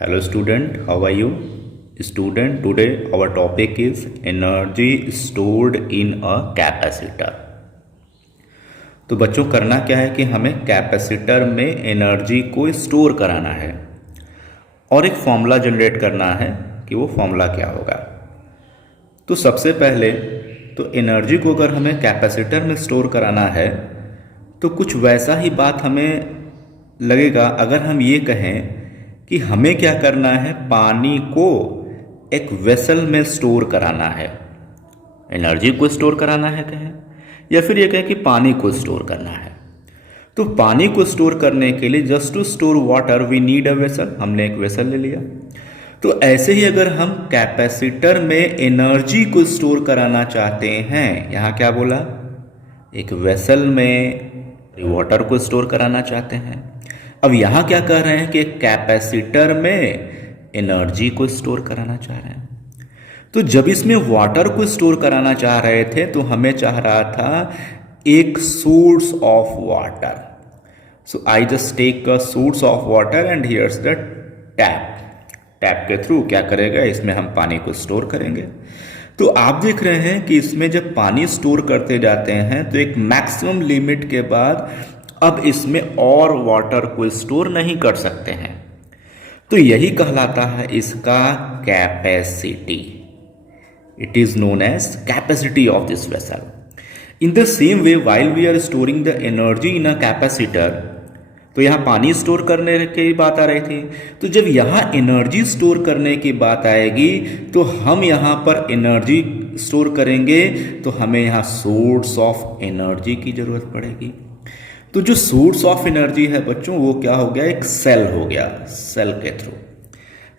Hello student, how are you? Student, today our topic is energy stored in a capacitor. तो बच्चों करना क्या है कि हमें कैपेसिटर में एनर्जी को स्टोर कराना है और एक फॉर्मूला जनरेट करना है कि वो फॉर्मूला क्या होगा। तो सबसे पहले तो एनर्जी को अगर हमें कैपेसिटर में स्टोर कराना है तो कुछ वैसा ही बात हमें लगेगा अगर हम ये कहें कि हमें क्या करना है, पानी को एक वेसल में स्टोर कराना है, एनर्जी को स्टोर कराना है कहें, या फिर ये कहें कि पानी को स्टोर करना है। तो पानी को स्टोर करने के लिए just to store water we need a vessel, हमने एक वेसल ले लिया। तो ऐसे ही अगर हम कैपेसिटर में एनर्जी को स्टोर कराना चाहते हैं, यहाँ क्या बोला, एक वेसल में वाटर को स्टोर कराना चाहते हैं। अब यहाँ क्या कह रहे हैं कि कैपेसिटर में एनर्जी को स्टोर कराना चाह रहे हैं। तो जब इसमें वाटर को स्टोर कराना चाह रहे थे तो हमें चाह रहा था एक source of water. So I just take a source of water and here's the tap. Tap के थ्रू क्या करेगा, इसमें हम पानी को स्टोर करेंगे। तो आप देख रहे हैं कि इसमें जब पानी स्टोर करते जाते हैं तो एक मैक्सिमम लिमिट के बाद अब इसमें और वाटर को स्टोर नहीं कर सकते हैं। तो यही कहलाता है इसका capacity. It is known as capacity of this vessel. In the same way while we are storing the energy in a capacitor, तो यहाँ पानी स्टोर करने की बात आ रही थी, तो जब यहाँ एनर्जी स्टोर करने की बात आएगी तो हम यहाँ पर एनर्जी स्टोर करेंगे तो हमें यहाँ सोर्स ऑफ एनर्जी की जरूरत पड़ेगी। तो जो सोर्स ऑफ एनर्जी है बच्चों वो क्या हो गया, एक सेल हो गया। सेल के थ्रू,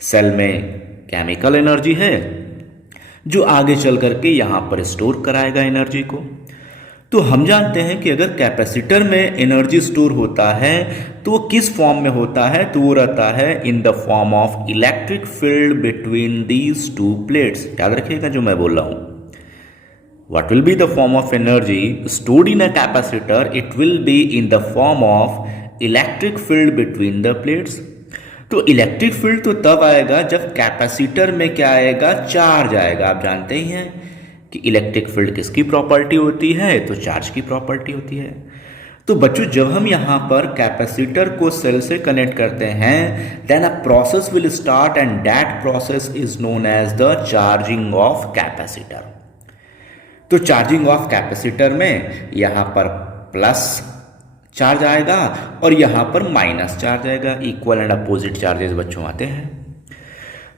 सेल में केमिकल एनर्जी है जो आगे चल करके यहां पर स्टोर कराएगा एनर्जी को। तो हम जानते हैं कि अगर कैपेसिटर में एनर्जी स्टोर होता है तो वो किस फॉर्म में होता है, तो वो रहता है in the form of electric field between these two plates. याद रखिएगा जो मैं बोल रहा हूं। What will be the form of energy stored in a capacitor? It will be in the form of electric field between the plates. तो electric field तो तब आएगा जब कैपेसिटर में क्या आएगा, चार्ज आएगा। आप जानते ही हैं कि इलेक्ट्रिक फील्ड किसकी प्रॉपर्टी होती है, तो चार्ज की प्रॉपर्टी होती है। तो बच्चों जब हम यहाँ पर कैपेसिटर को सेल से कनेक्ट करते हैं then a process will start and that process is known as the charging of capacitor. तो चार्जिंग ऑफ कैपेसिटर में यहाँ पर प्लस चार्ज आएगा और यहाँ पर माइनस चार्ज आएगा। इक्वल एंड अपोजिट चार्जेस बच्चों आते हैं।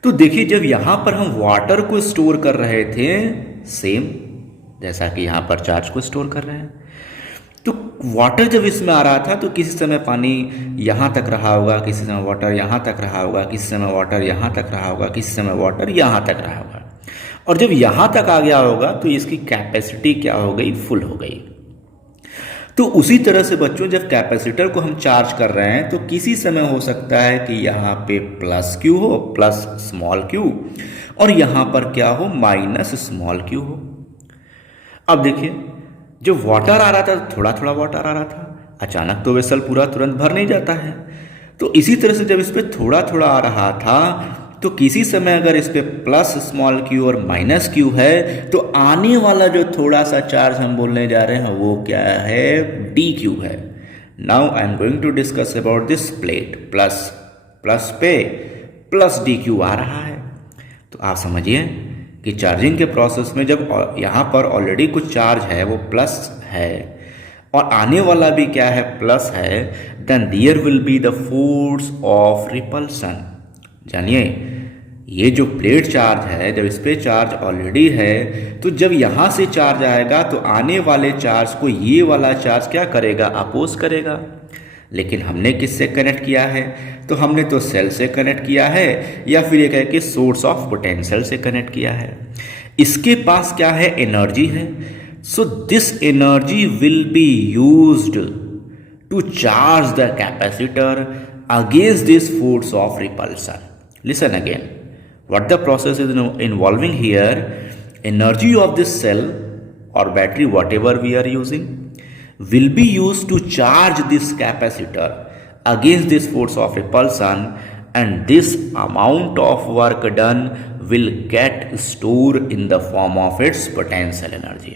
तो देखिए जब यहाँ पर हम वाटर को स्टोर कर रहे थे, सेम जैसा कि यहाँ पर चार्ज को स्टोर कर रहे हैं, तो वाटर जब इसमें आ रहा था तो किसी समय पानी यहाँ तक रहा होगा, किसी समय वाटर यहाँ तक रहा होगा, किसी समय वाटर यहाँ तक रहा होगा, किसी समय वाटर यहाँ तक रहा होगा, और जब यहां तक आ गया होगा तो इसकी कैपेसिटी क्या हो गई, फुल हो गई। तो उसी तरह से बच्चों जब कैपेसिटर को हम चार्ज कर रहे हैं तो किसी समय हो सकता है कि यहां पे प्लस क्यू हो, प्लस स्मॉल क्यू, और यहां पर क्या हो, माइनस स्मॉल क्यू हो। अब देखिए जब वाटर आ रहा था थोड़ा थोड़ा वाटर आ रहा था, अचानक तो वेसल पूरा तुरंत भर नहीं जाता है। तो इसी तरह से जब इस पर थोड़ा थोड़ा आ रहा था तो किसी समय अगर इस पे प्लस स्मॉल क्यू और माइनस क्यू है तो आने वाला जो थोड़ा सा चार्ज हम बोलने जा रहे हैं वो क्या है, डी क्यू है। Now I am going to discuss about this plate. Plus plus पे प्लस डी क्यू आ रहा है। तो आप समझिए कि चार्जिंग के प्रोसेस में जब यहाँ पर ऑलरेडी कुछ चार्ज है वो प्लस है और आने वाला भी क्या है, प्लस है, then there will be the force of repulsion. जानिए ये जो प्लेट चार्ज है, जब इस पे चार्ज ऑलरेडी है तो जब यहां से चार्ज आएगा तो आने वाले चार्ज को ये वाला चार्ज क्या करेगा, अपोज करेगा। लेकिन हमने किससे कनेक्ट किया है, तो हमने तो सेल से कनेक्ट किया है या फिर ये कहे कि सोर्स ऑफ पोटेंशियल से कनेक्ट किया है। इसके पास क्या है, एनर्जी है। So this energy will be used to charge the capacitor against this force of repulsion. Listen again. What the process is involving here, energy of this cell or battery, whatever we are using, will be used to charge this capacitor against this force of repulsion and this amount of work done will get stored in the form of its potential energy।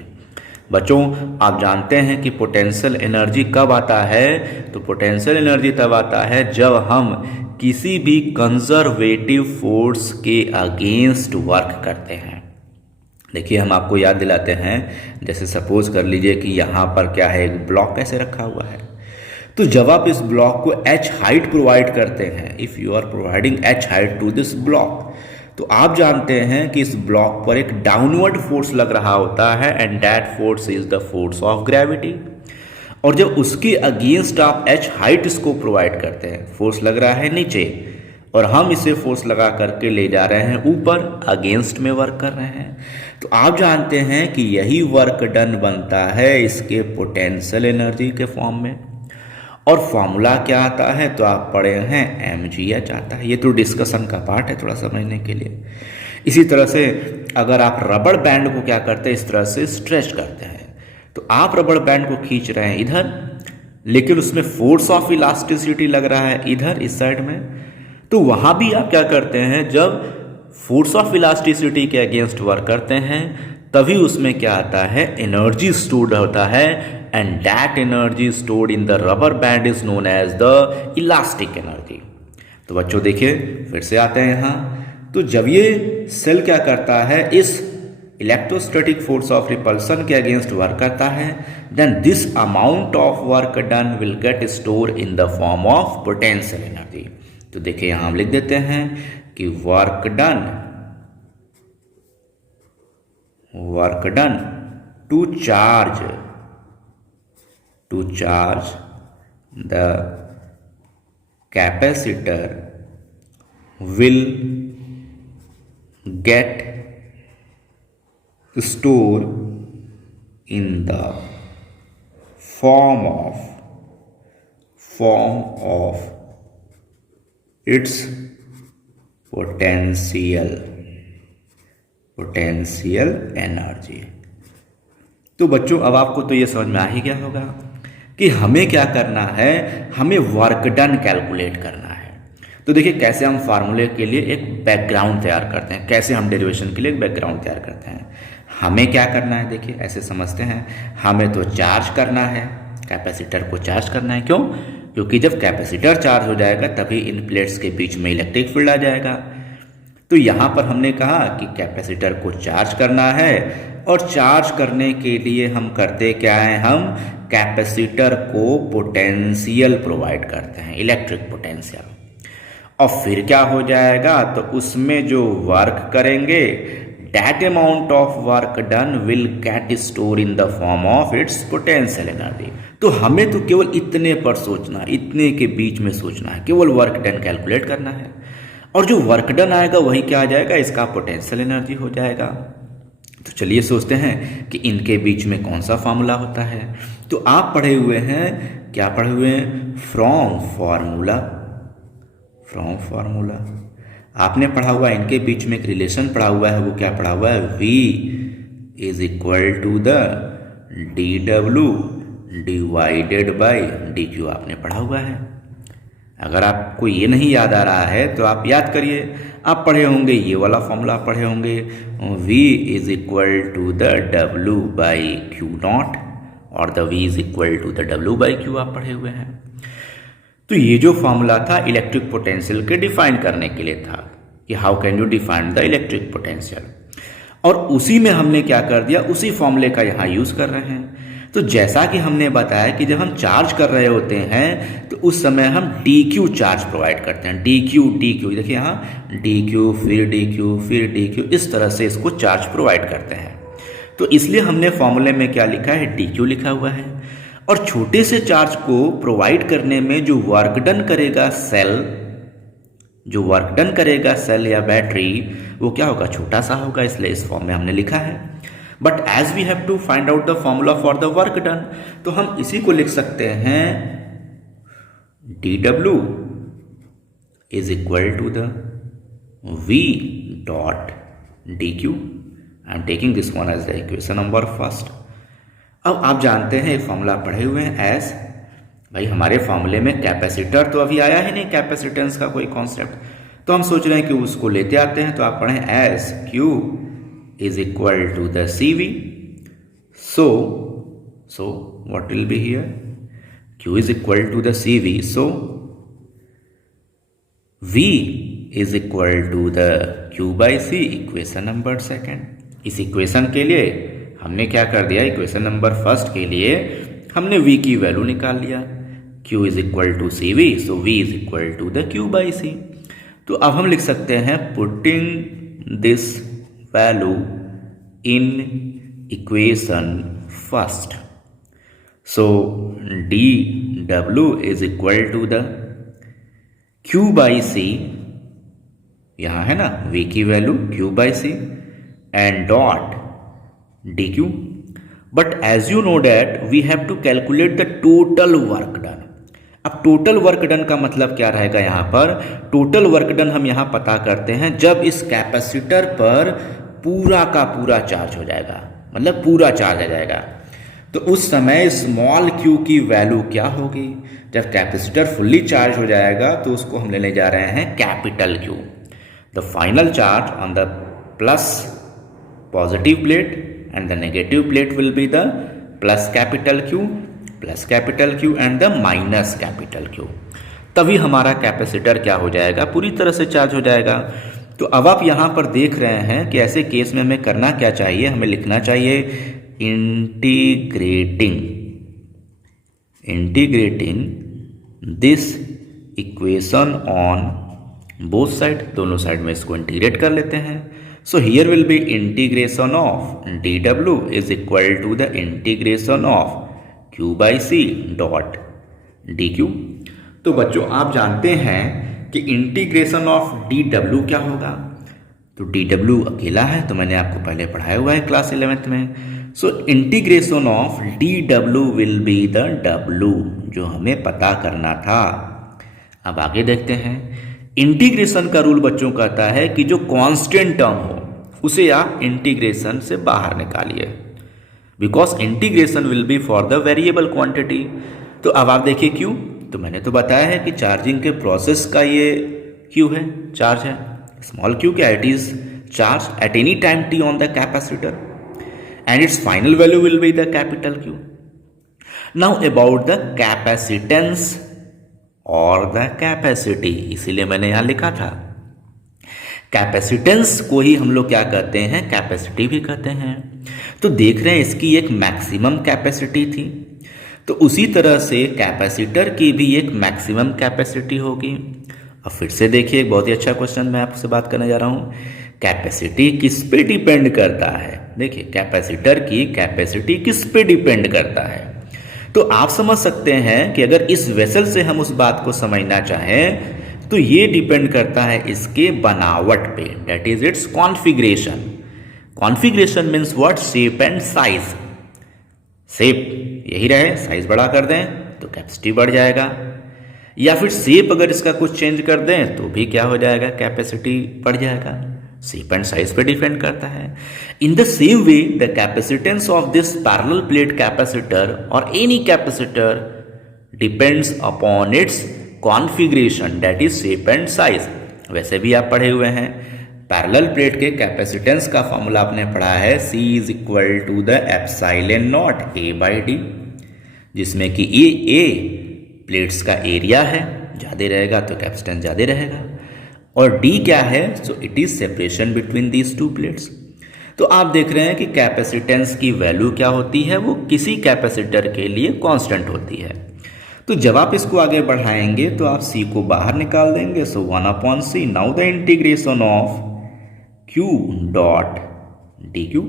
बच्चों आप जानते हैं कि potential energy कब आता है? तो potential energy तब आता है जब हम किसी भी कंजर्वेटिव फोर्स के अगेंस्ट वर्क करते हैं। देखिए हम आपको याद दिलाते हैं, जैसे सपोज कर लीजिए कि यहाँ पर क्या है, एक ब्लॉक ऐसे रखा हुआ है। तो जब आप इस ब्लॉक को h हाइट प्रोवाइड करते हैं, if you are providing h height to this block, तो आप जानते हैं कि इस ब्लॉक पर एक डाउनवर्ड फोर्स लग रहा होता है and that force is the force of gravity. और जब उसके अगेंस्ट आप h हाइट इसको प्रोवाइड करते हैं, फोर्स लग रहा है नीचे और हम इसे फोर्स लगा करके ले जा रहे हैं ऊपर, अगेंस्ट में वर्क कर रहे हैं, तो आप जानते हैं कि यही वर्क डन बनता है इसके पोटेंशियल एनर्जी के फॉर्म में। और फॉर्मूला क्या आता है? तो आप पढ़े हैं mgh आता है। ये तो डिस्कशन का पार्ट है थोड़ा समझने के लिए। इसी तरह से अगर आप रबड़ बैंड को क्या करते हैं, इस तरह से स्ट्रेच करते हैं, तो आप रबड़ बैंड को खींच रहे हैं इधर, लेकिन उसमें फोर्स ऑफ इलास्टिसिटी लग रहा है इधर इस साइड में, तो वहां भी आप क्या करते हैं, जब फोर्स ऑफ इलास्टिसिटी के अगेंस्ट वर्क करते हैं तभी उसमें क्या आता है, एनर्जी स्टोर्ड होता है and that energy stored in the rubber band is known as the elastic energy. तो बच्चों देखिए फिर से आते हैं यहाँ, तो जब ये सेल क्या करता है, इस इलेक्ट्रोस्टैटिक फोर्स ऑफ रिपल्सन के अगेंस्ट वर्क करता है, then this amount of work done will get store in the form of potential energy. तो देखिए यहाँ हम लिख देते हैं कि work done to charge the capacitor will get stored in the form of its potential energy। तो बच्चों अब आपको तो ये समझ में आ ही गया होगा कि हमें क्या करना है, हमें वर्क डन कैलकुलेट करना है। तो देखिए कैसे हम फार्मूले के लिए एक बैकग्राउंड तैयार करते हैं, कैसे हम डेरिवेशन के लिए एक बैकग्राउंड तैयार करते हैं। हमें क्या करना है, देखिए ऐसे समझते हैं, हमें तो चार्ज करना है, कैपेसिटर को चार्ज करना है। क्यों? क्योंकि जब कैपेसिटर चार्ज हो जाएगा तभी इन प्लेट्स के बीच में इलेक्ट्रिक फील्ड आ जाएगा। तो यहाँ पर हमने कहा कि कैपेसिटर को चार्ज करना है और चार्ज करने के लिए हम करते क्या है, हम कैपेसिटर को पोटेंशियल प्रोवाइड करते हैं, इलेक्ट्रिक पोटेंशियल। और फिर क्या हो जाएगा, तो उसमें जो वर्क करेंगे that amount of work done will get store in the form of its potential energy. तो हमें तो केवल इतने पर सोचना है, इतने के बीच में सोचना है, केवल वर्क डन कैलकुलेट करना है और जो वर्क डन आएगा वही क्या आ जाएगा, इसका पोटेंशियल एनर्जी हो जाएगा। तो चलिए सोचते हैं कि इनके बीच में कौन सा फार्मूला होता है। तो आप पढ़े हुए हैं, क्या पढ़े हुए हैं, फ्रॉम फार्मूला आपने पढ़ा हुआ है। इनके बीच में एक रिलेशन पढ़ा हुआ है, वो क्या पढ़ा हुआ है, V is equal to the dW divided by dQ आपने पढ़ा हुआ है। अगर आपको ये नहीं याद आ रहा है तो आप याद करिए, आप पढ़े होंगे ये वाला फॉर्मूला पढ़े होंगे, V is equal to the W by Q naught, और the V is equal to the W by Q आप पढ़े हुए हैं। तो ये जो फॉर्मूला था इलेक्ट्रिक पोटेंशियल के डिफाइन करने के लिए था कि how can you define the electric potential, और उसी में हमने क्या कर दिया, उसी फॉर्मूले का यहाँ यूज कर रहे हैं। तो जैसा कि हमने बताया कि जब हम चार्ज कर रहे होते हैं तो उस समय हम dq चार्ज प्रोवाइड करते हैं, dq देखिए यहाँ dq फिर dq फिर dq, इस तरह से इसको चार्ज प्रोवाइड करते हैं। तो इसलिए हमने फॉर्मूले में क्या लिखा है, dq लिखा हुआ है। और छोटे से चार्ज को प्रोवाइड करने में जो वर्क डन करेगा सेल या बैटरी, वो क्या होगा, छोटा सा होगा, इसलिए इस फॉर्म में हमने लिखा है। But as we have to find out the formula for the work done, तो हम इसी को लिख सकते हैं dW is equal to the V dot dQ। I am taking this one as the equation number first. अब आप जानते हैं एक फॉर्मूला पढ़े हुए हैं, एज भाई हमारे फॉर्मूले में कैपेसिटर तो अभी आया ही नहीं, कैपेसिटेंस का कोई कॉन्सेप्ट, तो हम सोच रहे हैं कि उसको लेते आते हैं। तो आप पढ़ें as Q is equal to the C V, so what will be here, Q is equal to the C V, so V is equal to the Q by C, equation number second. इस इक्वेशन के लिए हमने क्या कर दिया, equation number first के लिए हमने v की वैल्यू निकाल लिया, q is equal to C V, so v is equal to the q by C. तो अब हम लिख सकते हैं putting this value in equation first, so dw is equal to the q by C, यहां है ना v की value q by C, and dot dq, but as you know that we have to calculate the total work done. अब total work done का मतलब क्या रहेगा, यहां पर टोटल वर्क डन हम यहां पता करते हैं जब इस कैपेसिटर पर पूरा का पूरा चार्ज हो जाएगा, मतलब पूरा चार्ज आ जाएगा, तो उस समय स्मॉल q की वैल्यू क्या होगी। जब कैपेसिटर फुल्ली चार्ज हो जाएगा तो उसको हम लेने जा रहे हैं capital Q। The final charge on the plus positive plate and the negative plate will be the plus capital Q and the minus capital Q। तभी हमारा कैपेसिटर क्या हो जाएगा, पूरी तरह से चार्ज हो जाएगा। तो अब आप यहाँ पर देख रहे हैं कि ऐसे केस में हमें करना क्या चाहिए, हमें लिखना चाहिए integrating this equation on both side, दोनों साइड में इसको इंटीग्रेट कर लेते हैं। So here will be integration of dw is equal to the integration of q by c dot dq। तो बच्चों आप जानते हैं कि इंटीग्रेशन ऑफ dw क्या होगा, तो dw अकेला है, तो मैंने आपको पहले पढ़ाया हुआ है क्लास 11th में। So integration of dw will be the w, जो हमें पता करना था। अब आगे देखते हैं। इंटीग्रेशन का रूल बच्चों कहता है कि जो कांस्टेंट टर्म हो उसे आप इंटीग्रेशन से बाहर निकालिए, because integration will be for the variable quantity. तो अब आप देखिए क्यू, तो मैंने तो बताया है कि चार्जिंग के प्रोसेस का ये क्यू है, चार्ज है, स्मॉल क्यू क्या, it is charge at any time T on the capacitor and it's final value will be the capital Q. Now about the capacitance और द कैपेसिटी, इसीलिए मैंने यहां लिखा था कैपेसिटेंस को ही हम लोग क्या कहते हैं, कैपेसिटी भी कहते हैं। तो देख रहे हैं इसकी एक मैक्सिमम कैपेसिटी थी, तो उसी तरह से कैपेसिटर की भी एक मैक्सिमम कैपेसिटी होगी। अब फिर से देखिए, एक बहुत ही अच्छा क्वेश्चन मैं आपसे बात करने जा रहा हूं। कैपेसिटी किस पे डिपेंड करता है, देखिए कैपेसिटर की कैपेसिटी किस पे डिपेंड करता है। तो आप समझ सकते हैं कि अगर इस वेसल से हम उस बात को समझना चाहें तो ये डिपेंड करता है इसके बनावट पे, that is it's configuration. Configuration means what, shape and size. Shape यही रहे, साइज बड़ा कर दें तो कैपेसिटी बढ़ जाएगा, या फिर शेप अगर इसका कुछ चेंज कर दें तो भी क्या हो जाएगा, कैपेसिटी बढ़ जाएगा। शेप एंड साइज पे डिपेंड करता है। In the same way the capacitance of this parallel plate capacitor और any capacitor depends upon its configuration, that is shape and size. वैसे भी आप पढ़े हुए हैं, पैरेलल प्लेट के कैपेसिटेंस का फॉर्मूला आपने पढ़ा है, C is equal to the epsilon naught A by D, जिसमें कि ए प्लेट्स का एरिया है, ज़्यादा रहेगा तो कैपेसिटेंस ज़्यादा रहेगा, और D क्या है, so it is separation between these two plates. तो आप देख रहे हैं कि कैपेसिटेंस की वैल्यू क्या होती है, वो किसी कैपेसिटर के लिए कांस्टेंट होती है। तो जब आप इसको आगे बढ़ाएंगे तो आप C को बाहर निकाल देंगे, सो 1/C। Now the integration of Q dot dq।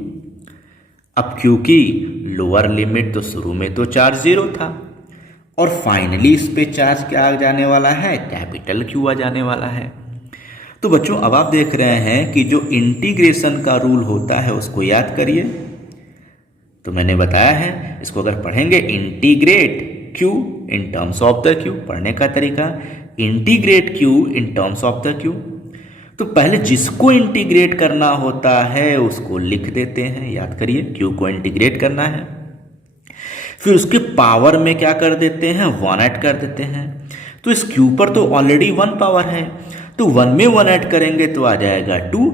अब Q की लोअर लिमिट, तो शुरू में तो चार्ज 0 था और फाइनली इस पे चार्ज क्या आ जाने वाला है, कैपिटल Q आ जाने वाला है। तो बच्चों अब आप देख रहे हैं कि जो इंटीग्रेशन का रूल होता है उसको याद करिए। तो मैंने बताया है, इसको अगर पढ़ेंगे integrate Q in terms of the Q, पढ़ने का तरीका integrate Q in terms of the Q। तो पहले जिसको इंटीग्रेट करना होता है उसको लिख देते हैं, याद करिए Q को इंटीग्रेट करना है। फिर उसके पावर में क्या कर देते हैं, 1 ऐड कर देते हैं। तो इस क्यू पर तो ऑलरेडी 1 पावर है, तो 1 में 1 ऐड करेंगे तो आ जाएगा 2,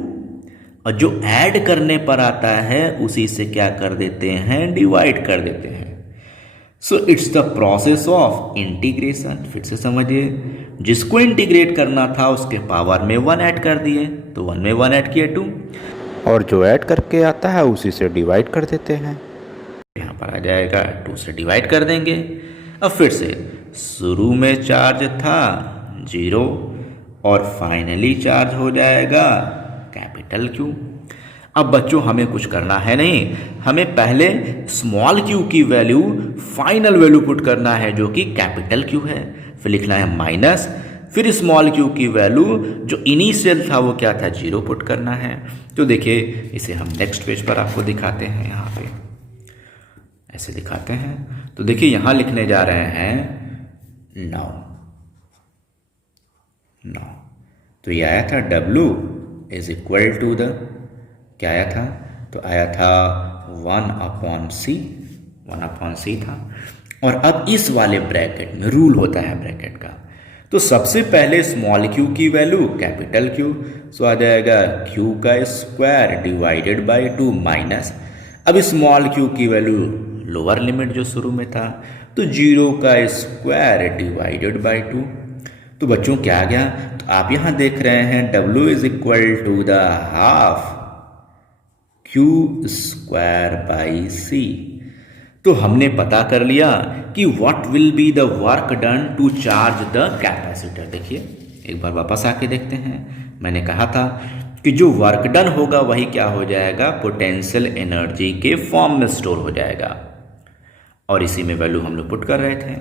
और जो ऐड करने पर आता है उसी से क्या कर देते हैं, डिवाइड कर देते हैं। सो it's the process of integration. फिर से समझिए, जिसको इंटीग्रेट करना था उसके पावर में 1 ऐड कर दिए, तो 1 में 1 ऐड किए 2, और जो ऐड करके आता है उसी से डिवाइड कर देते हैं। यहाँ पर आ जाएगा 2 से डिवाइड कर देंगे। अब फिर से शुरू में चार्ज था 0 और फाइनली चार्ज हो जाएगा कैपिटल क्यू। अब बच्चों हमें कुछ करना है नहीं, हमें पहले स्मॉल क्यू की वैल्यू फाइनल वैल्यू पुट करना है जो कि कैपिटल क्यू है, फिर लिखना है माइनस, फिर स्मॉल क्यू की वैल्यू जो इनिशियल था वो क्या था, 0 पुट करना है। तो देखिए इसे हम नेक्स्ट पेज पर आपको दिखाते हैं, यहाँ पे ऐसे दिखाते हैं। तो देखिए यहाँ लिखने जा रहे हैं नाउ। तो ये आया था W is equal to the, क्या आया था, तो आया था 1/c था। और अब इस वाले ब्रैकेट में रूल होता है ब्रैकेट का, तो सबसे पहले स्मॉल क्यू की वैल्यू कैपिटल क्यू, सो आ जाएगा क्यू का स्क्वायर डिवाइडेड बाय 2 माइनस, अब स्मॉल क्यू की वैल्यू लोअर लिमिट जो शुरू में था, तो 0 का स्क्वायर डिवाइडेड बाय 2। तो बच्चों क्या आ गया, तो आप यहां देख रहे हैं W is equal to the half Q square by C. तो हमने पता कर लिया कि what will be the work done to charge the capacitor. देखिए एक बार वापस आके देखते हैं, मैंने कहा था कि जो वर्क डन होगा वही क्या हो जाएगा, पोटेंशियल एनर्जी के फॉर्म में स्टोर हो जाएगा, और इसी में वैल्यू हम लोग पुट कर रहे थे।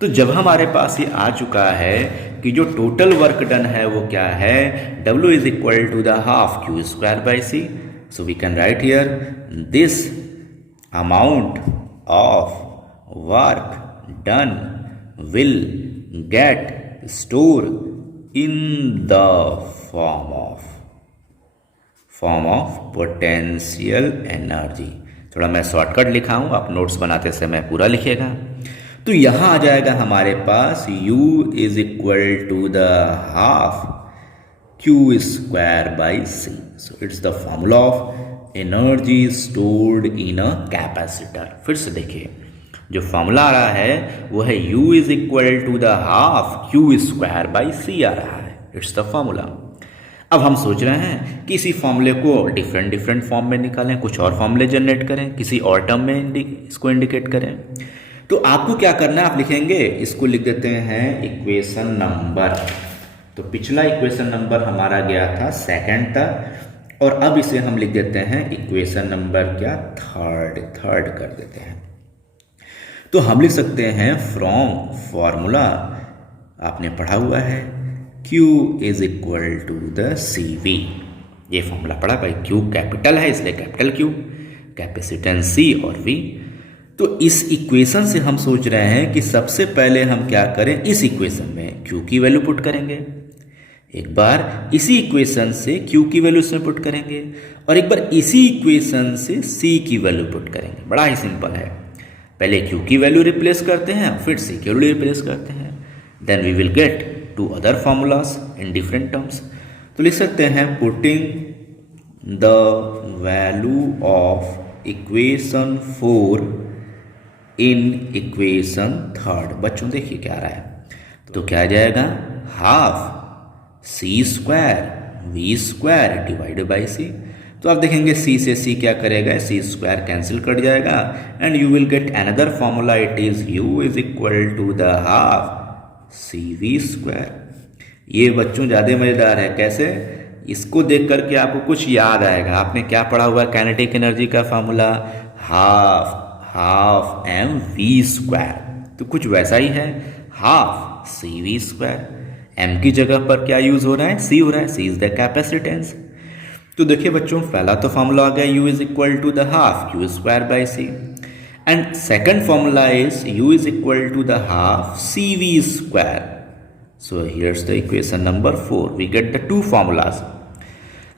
तो जब हमारे पास ये आ चुका है कि जो टोटल वर्क डन है वो क्या है, W is equal to the half Q square by C, so we can write here this amount of work done will get store in the form of potential energy. थोड़ा मैं shortcut लिखा हूँ, आप notes बनाते समय पूरा लिखिएगा। तो यहाँ आ जाएगा हमारे पास U is equal to the half Q square by C. So it's the formula of energy stored in a capacitor. फिर से देखिए जो फॉर्मूला आ रहा है वो है U is equal to the half Q square by C आ रहा है, इट्स द फॉर्मूला। अब हम सोच रहे हैं कि इसी फॉर्मूले को डिफरेंट फॉर्म में निकालें, कुछ और फॉर्मूले जनरेट करें, किसी और टर्म में इसको इंडिकेट करें। तो आपको क्या करना है, आप लिखेंगे, इसको लिख देते हैं इक्वेशन नंबर। तो पिछला इक्वेशन नंबर हमारा गया था सेकंड तक, और अब इसे हम लिख देते हैं इक्वेशन नंबर क्या, थर्ड कर देते हैं। तो हम लिख सकते हैं फ्रॉम फॉर्मूला, आपने पढ़ा हुआ है Q is equal to the CV। ये फॉर्मूला पढ़ा भाई, Q कैपिटल है इसलिए कैपिटल Q, कैपेसिटेंस C और V। तो इस इक्वेशन से हम सोच रहे हैं कि सबसे पहले हम क्या करें, इस इक्वेशन में Q की वैल्यू पुट करेंगे, एक बार इसी इक्वेशन से Q की वैल्यू इसमें पुट करेंगे, और एक बार इसी इक्वेशन से C की वैल्यू पुट करेंगे। बड़ा ही सिंपल है, पहले Q की वैल्यू रिप्लेस करते हैं, फिर C की वैल्यू रिप्लेस करते हैं, then we will get two other formulas in different terms. तो लिख सकते हैं putting the value of equation 4 in equation third. बच्चों देखिए क्या आ रहा है, तो क्या आ जाएगा, half C square V square divided by C. तो आप देखेंगे सी से सी क्या करेगा, सी स्क्वायर कैंसिल कट जाएगा, and you will get another formula, it is U is equal to the half C V square. ये बच्चों ज़्यादा मज़ेदार है, कैसे, इसको देख करके आपको कुछ याद आएगा। आपने क्या पढ़ा हुआ है, काइनेटिक एनर्जी का formula half M V square, तो कुछ वैसा ही है, half C V square. M की जगह पर क्या यूज हो रहा है, सी हो रहा है, सी इज द कैपेसिटेंस। तो देखिए बच्चों पहला तो फॉर्मूला आ गया U is equal to the half Q square by C, and second formula is u is equal to the half cv square. So here's the equation number 4. We get the two formulas.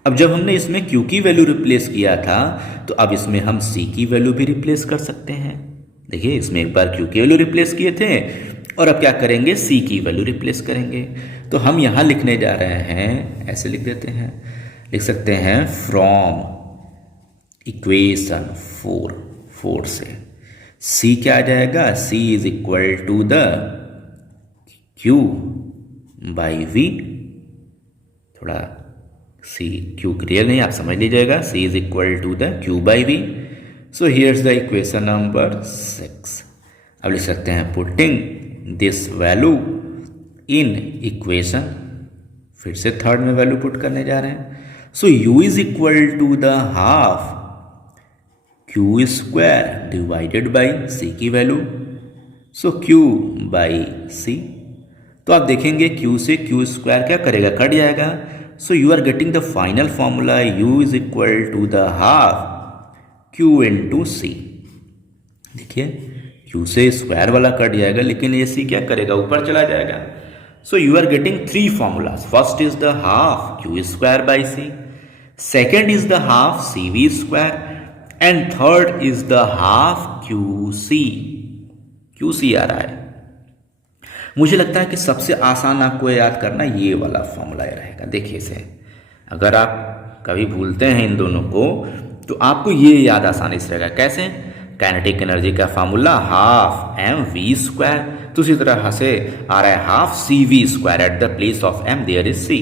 अब जब हमने इसमें q की value replace किया था, तो अब इसमें हम c की वैल्यू भी रिप्लेस कर सकते हैं। देखिए इसमें एक बार क्यू की वैल्यू रिप्लेस किए थे और अब क्या करेंगे, सी की वैल्यू रिप्लेस करेंगे। तो हम यहाँ लिखने जा रहे हैं, ऐसे लिख देते हैं, लिख सकते हैं फ्रॉम इक्वेशन 4 से सी क्या आ जाएगा, C is equal to the Q by V. थोड़ा सी क्यू क्लियर नहीं, आप समझ लीजिएगा, C is equal to the Q by V. So here's the equation number 6। अब लिख सकते हैं putting this value in equation, फिर से थर्ड में वैल्यू पुट करने जा रहे हैं। So u is equal to the half Q square divided by C की value, so q by C. तो आप देखेंगे q से q स्क्वायर क्या करेगा, कट जाएगा। So you are getting the final formula u is equal to the half q into C. देखिए q से स्क्वायर वाला कट जाएगा, लेकिन ये c क्या करेगा, ऊपर चला जाएगा। So you are getting 3 formulas. First is the half q square by C, second is the half C V square, and third is the half Q C आ रहा है। मुझे लगता है कि सबसे आसान आपको याद करना ये वाला फॉर्मूला रहेगा। देखिए इसे, अगर आप कभी भूलते हैं इन दोनों को तो आपको ये याद आसानी से रहेगा। कैसे, काइनेटिक एनर्जी का formula half M V square, तो उसी तरह से आ रहा है half C V square, at the place of M there is C,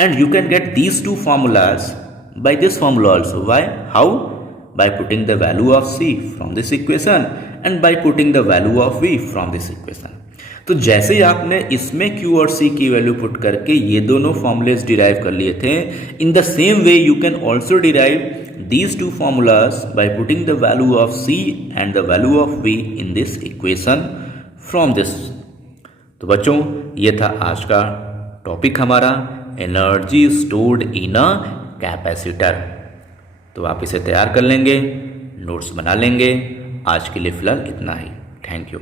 and you can get these 2 formulas by this formula also. Why? How? By putting the value of c from this equation and by putting the value of v from this equation. तो जैसे ही आपने इसमें q और c की value put करके ये दोनों formulas derive कर लिए थे, इन the same way you can also derive these 2 formulas by putting the value of c and the value of v in this equation from this. तो बच्चों ये था आज का टॉपिक हमारा, energy stored in a capacitor. तो आप इसे तैयार कर लेंगे, नोट्स बना लेंगे। आज के लिए फिलहाल इतना ही। Thank you.